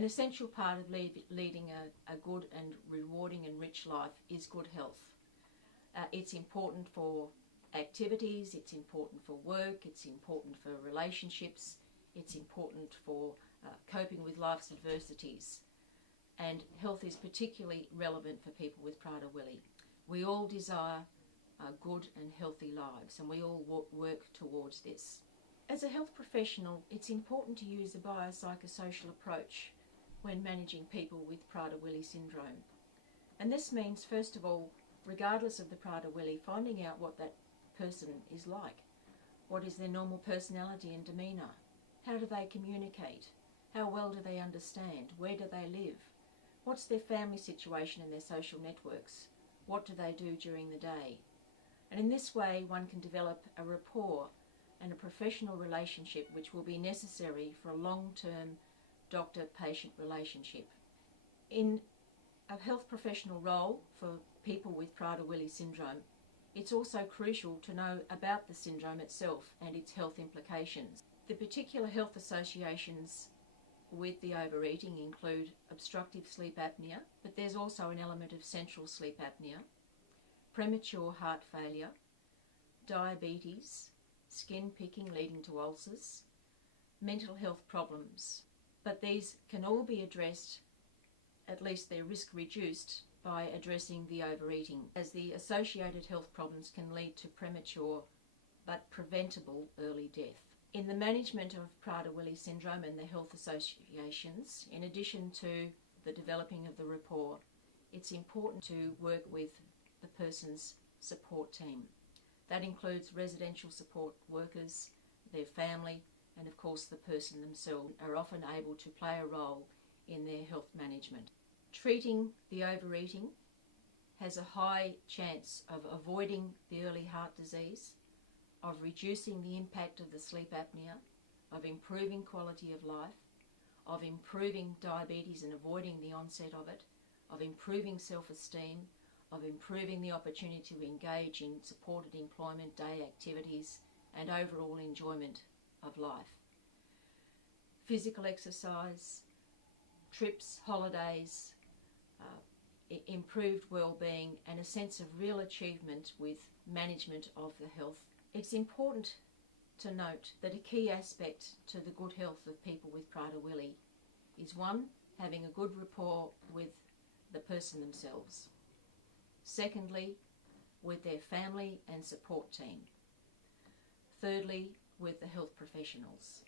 An essential part of leading a good and rewarding and rich life is good health. It's important for activities, it's important for work, it's important for relationships, it's important for coping with life's adversities. And health is particularly relevant for people with Prader-Willi. We all desire good and healthy lives, and we all work towards this. As a health professional, it's important to use a biopsychosocial approach when managing people with Prader-Willi syndrome. And this means, first of all, regardless of the Prader-Willi, finding out what that person is like. What is their normal personality and demeanour? How do they communicate? How well do they understand? Where do they live? What's their family situation and their social networks? What do they do during the day? And in this way, one can develop a rapport and a professional relationship which will be necessary for a long-term doctor-patient relationship. In a health professional role for people with Prader-Willi syndrome, it's also crucial to know about the syndrome itself and its health implications. The particular health associations with the overeating include obstructive sleep apnea, but there's also an element of central sleep apnea, premature heart failure, diabetes, skin picking leading to ulcers, mental health problems. But these can all be addressed, at least their risk reduced, by addressing the overeating, as the associated health problems can lead to premature but preventable early death. In the management of Prader-Willi syndrome and the health associations, in addition to the developing of the rapport, it's important to work with the person's support team. That includes residential support workers, their family, and of course the person themselves are often able to play a role in their health management. Treating the overeating has a high chance of avoiding the early heart disease, of reducing the impact of the sleep apnea, of improving quality of life, of improving diabetes and avoiding the onset of it, of improving self-esteem, of improving the opportunity to engage in supported employment, day activities, and overall enjoyment of life. Physical exercise, trips, holidays, improved well-being, and a sense of real achievement with management of the health. It's important to note that a key aspect to the good health of people with Prader-Willi is, one, having a good rapport with the person themselves. Secondly, with their family and support team. Thirdly, with the health professionals.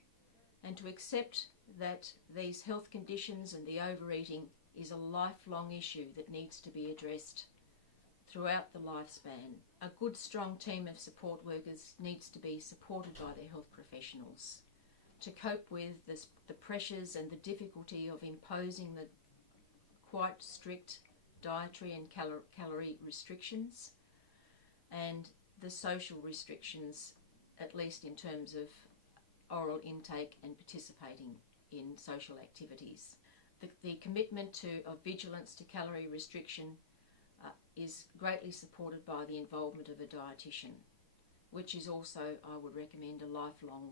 And to accept that these health conditions and the overeating is a lifelong issue that needs to be addressed throughout the lifespan. A good, strong team of support workers needs to be supported by their health professionals to cope with the pressures and the difficulty of imposing the quite strict dietary and calorie restrictions and the social restrictions, at least in terms of oral intake and participating in social activities. The commitment of vigilance to calorie restriction is greatly supported by the involvement of a dietitian, which is also, I would recommend, a lifelong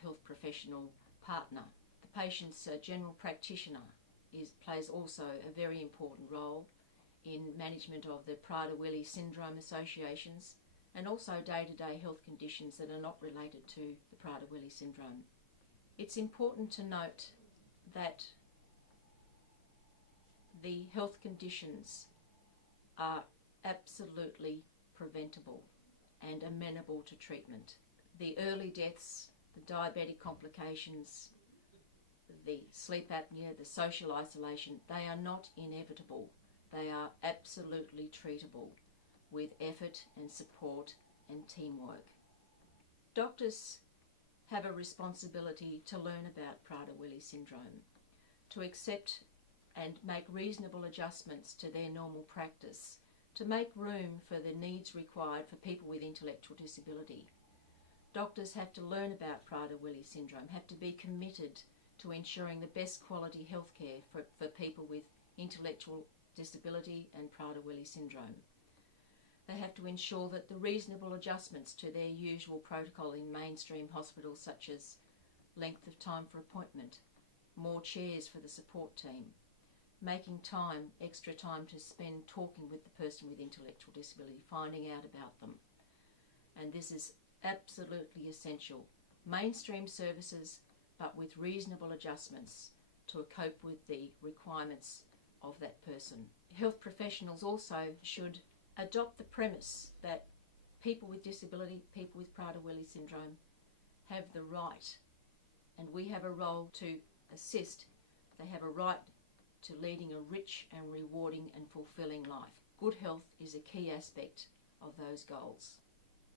health professional partner. The patient's general practitioner plays also a very important role in management of the Prader-Willi Syndrome associations and also day-to-day health conditions that are not related to the Prader-Willi syndrome. It's important to note that the health conditions are absolutely preventable and amenable to treatment. The early deaths, the diabetic complications, the sleep apnea, the social isolation, they are not inevitable. They are absolutely treatable with effort and support and teamwork. Doctors have a responsibility to learn about Prader-Willi syndrome, to accept and make reasonable adjustments to their normal practice, to make room for the needs required for people with intellectual disability. Doctors have to learn about Prader-Willi syndrome, have to be committed to ensuring the best quality healthcare for people with intellectual disability and Prader-Willi syndrome. They have to ensure that the reasonable adjustments to their usual protocol in mainstream hospitals, such as length of time for appointment, more chairs for the support team, making time, extra time to spend talking with the person with intellectual disability, finding out about them. And this is absolutely essential. Mainstream services, but with reasonable adjustments to cope with the requirements of that person. Health professionals also should adopt the premise that people with disability, people with Prader-Willi syndrome, have the right, and we have a role to assist. They have a right to leading a rich and rewarding and fulfilling life. Good health is a key aspect of those goals.